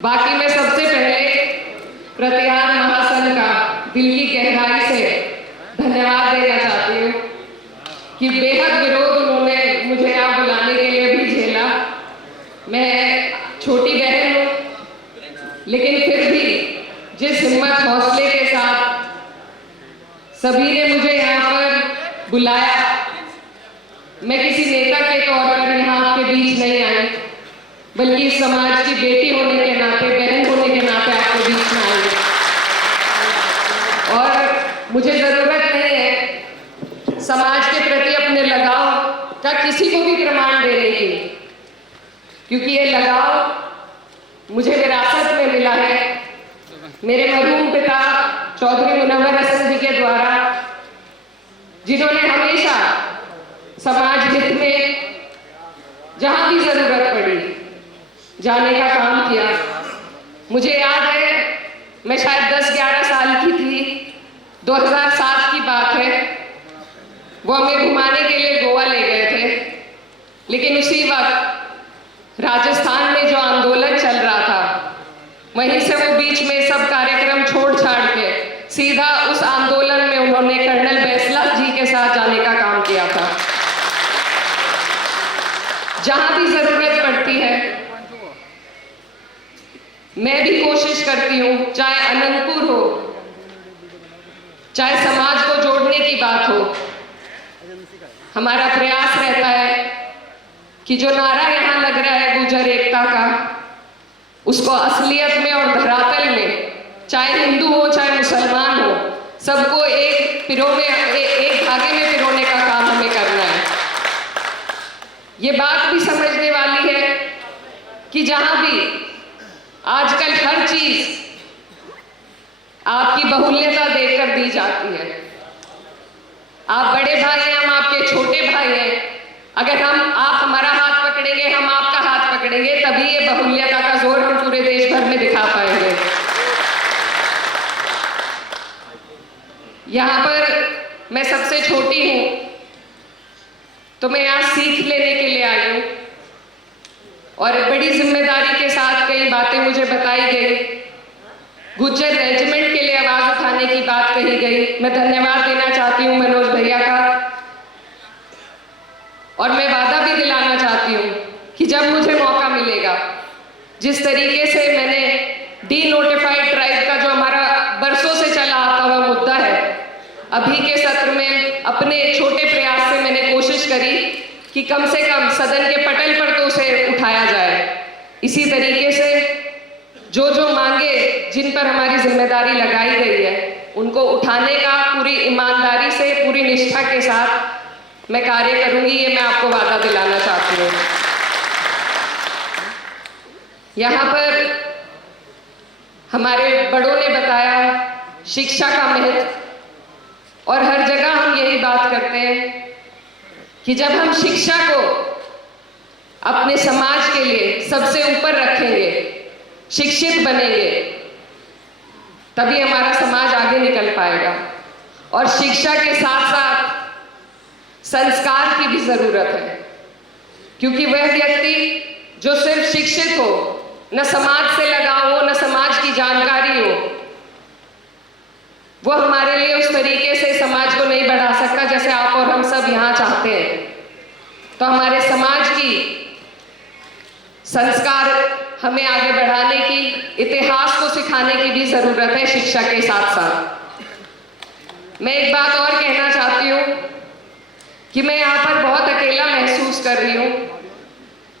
बाकी मैं सबसे पहले प्रतिहार महासंघ का दिल की गहराई से धन्यवाद देना चाहती हूँ कि बेहद विरोध उन्होंने मुझे यहाँ बुलाने के लिए भी झेला। मैं छोटी बहन हूँ, लेकिन फिर भी जिस हिम्मत हौसले के साथ सभी ने मुझे यहाँ पर बुलाया, मैं किसी नेता के तौर पर यहाँ आपके बीच नहीं आई, बल्कि समाज की बेटी होने के नाते, बहन होने के नाते आपके बीच में आई। और मुझे जरूरत नहीं है समाज के प्रति अपने लगाव का किसी को भी प्रमाण देने की, क्योंकि ये लगाव मुझे विरासत में मिला है मेरे मरहूम पिता चौधरी मुनव्वर हसन जी के द्वारा, जिन्होंने हमेशा समाज हित में जहां भी जरूरत पड़ी जाने का काम किया। मुझे याद है, मैं शायद 10-11 साल की थी, 2007 की बात है। वो हमें घुमाने के लिए गोवा ले गए थे, लेकिन उसी वक्त राजस्थान में जो आंदोलन चल रहा था, वहीं से वो बीच में सब कार्यक्रम छोड़ छाड़ के सीधा उस आंदोलन में उन्होंने कर्नल बैसलाल जी के साथ जाने का काम किया था। जहां भी जरूरत पड़ती है मैं भी कोशिश करती हूँ, चाहे अनंतपुर हो, चाहे समाज को जोड़ने की बात हो, हमारा प्रयास रहता है कि जो नारा यहाँ लग रहा है गुर्जर एकता का, उसको असलियत में और धरातल में, चाहे हिंदू हो चाहे मुसलमान हो, सबको एक धागे में पिरोने का काम हमें करना है। ये बात भी समझने वाली है कि जहां भी आजकल हर चीज आपकी बहुल्यता देकर दी जाती है। आप बड़े भाई हैं, हम आपके छोटे भाई हैं। अगर आप हमारा हाथ पकड़ेंगे, हम आपका हाथ पकड़ेंगे, तभी ये बहुल्यता का जोर हम पूरे देश भर में दिखा पाएंगे। यहाँ पर मैं सबसे छोटी हूं, तो मैं यहाँ सीख लेने के लिए आई हूँ और बड़ी जिम्मेदारी के साथ कई बातें मुझे बताई गई। गुज्जर रेजिमेंट के लिए आवाज उठाने की बात कही गई। मैं धन्यवाद देना चाहती हूँ मनोज भैया का, और मैं वादा भी दिलाना चाहती हूँ कि जब मुझे मौका मिलेगा, जिस तरीके से मैंने डी नोटिफाइड ट्राइब का जो हमारा बरसों से चला आता हुआ मुद्दा है, अभी के सत्र में अपने छोटे प्रयास से मैंने कोशिश करी कि कम से कम सदन के पटल पर तो उसे उठाया जाए। इसी तरीके से जो जो मांगे जिन पर हमारी जिम्मेदारी लगाई गई है, उनको उठाने का पूरी ईमानदारी से, पूरी निष्ठा के साथ मैं कार्य करूंगी, ये मैं आपको वादा दिलाना चाहती हूँ। यहाँ पर हमारे बड़ों ने बताया शिक्षा का महत्व, और हर जगह हम यही बात करते हैं कि जब हम शिक्षा को अपने समाज के लिए सबसे ऊपर रखेंगे, शिक्षित बनेंगे, तभी हमारा समाज आगे निकल पाएगा। और शिक्षा के साथ साथ संस्कार की भी जरूरत है, क्योंकि वह व्यक्ति जो सिर्फ शिक्षित हो, न समाज से लगाव हो, न समाज की जानकारी हो, वो हमारे लिए उस तरीके से समाज को नहीं बढ़ा सकता जैसे आप और हम सब यहाँ चाहते हैं। तो हमारे समाज की संस्कार हमें आगे बढ़ाने की, इतिहास को सिखाने की भी जरूरत है शिक्षा के साथ साथ। मैं एक बात और कहना चाहती हूँ कि मैं यहाँ पर बहुत अकेला महसूस कर रही हूँ।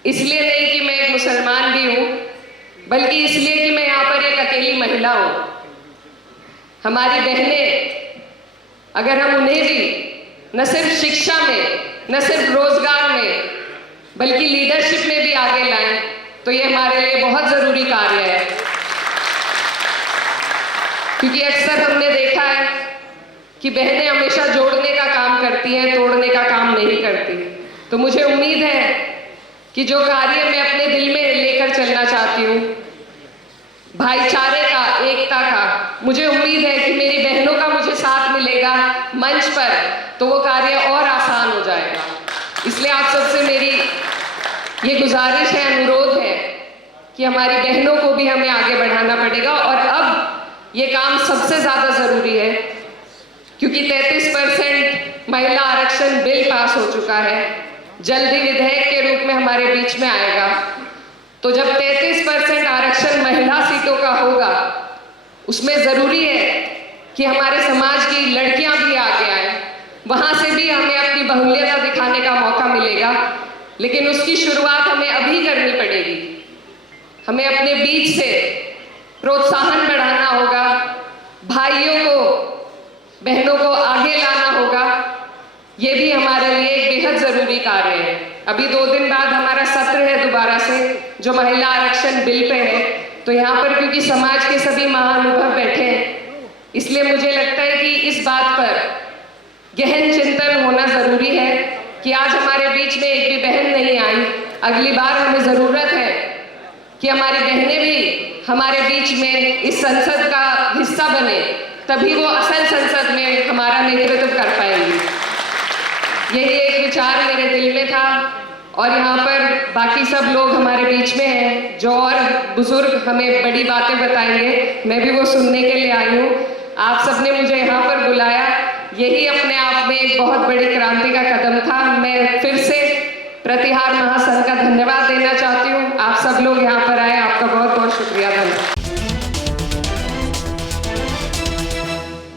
इसलिए नहीं कि मैं एक मुसलमान भी हूँ, बल्कि इसलिए कि मैं यहाँ पर एक अकेली महिला हूँ। हमारी बहनें, अगर हम उन्हें भी न सिर्फ शिक्षा में, न सिर्फ रोजगार में, बल्कि लीडरशिप में भी आगे लाएं, तो ये हमारे लिए बहुत जरूरी कार्य है। क्योंकि अक्सर हमने देखा है कि बहनें हमेशा जोड़ने का काम करती हैं, तोड़ने का काम नहीं करती। तो मुझे उम्मीद है कि जो कार्य मैं अपने दिल में लेकर चलना चाहती हूँ, भाईचारे का, एकता का, मुझे उम्मीद है कि मेरी बहनों का मुझे साथ मिलेगा मंच पर, तो वो कार्य और आसान हो जाएगा। इसलिए आप सबसे मेरी ये गुजारिश है, अनुरोध है कि हमारी बहनों को भी हमें आगे बढ़ाना पड़ेगा। और अब ये काम सबसे ज़्यादा ज़रूरी है क्योंकि 33% महिला आरक्षण बिल पास हो चुका है, जल्दी विधेयक के रूप में हमारे बीच में आएगा। तो जब 33% आरक्षण महिला सीटों का होगा, उसमें ज़रूरी है कि हमारे समाज की लड़कियां भी आगे आए, वहां से भी हमें अपनी बहुल्यता दिखाने का मौका मिलेगा। लेकिन उसकी शुरुआत हमें अभी करनी पड़ेगी। हमें अपने बीच से प्रोत्साहन बढ़ाना होगा, भाइयों को, बहनों को आगे लाना होगा। ये भी हमारे लिए एक बेहद ज़रूरी कार्य है। अभी 2 दिन बाद हमारा सत्र है दोबारा से, जो महिला आरक्षण बिल पे है। तो यहाँ पर क्योंकि समाज के सभी महानुभाव बैठे हैं, इसलिए मुझे लगता है कि इस बात पर गहन चिंतन होना ज़रूरी है कि आज हमारे बीच में एक भी बहन नहीं आई। अगली बार हमें ज़रूरत है कि हमारी बहनें भी हमारे बीच में इस संसद का हिस्सा बने, तभी वो असल संसद में हमारा नेतृत्व कर पाएंगी। यही एक विचार मेरे दिल में था और यहाँ पर बाकी सब लोग हमारे बीच में हैं जो और बुजुर्ग हमें बड़ी बातें बताएंगे, मैं भी वो सुनने के लिए आई हूँ। आप सबने मुझे यहाँ पर बुलाया, यही अपने आप में एक बहुत बड़ी क्रांति का कदम था। मैं फिर से प्रतिहार महासंघ का धन्यवाद देना चाहती हूँ। आप सब लोग यहाँ पर आए, आपका बहुत बहुत शुक्रिया। धन्यवाद।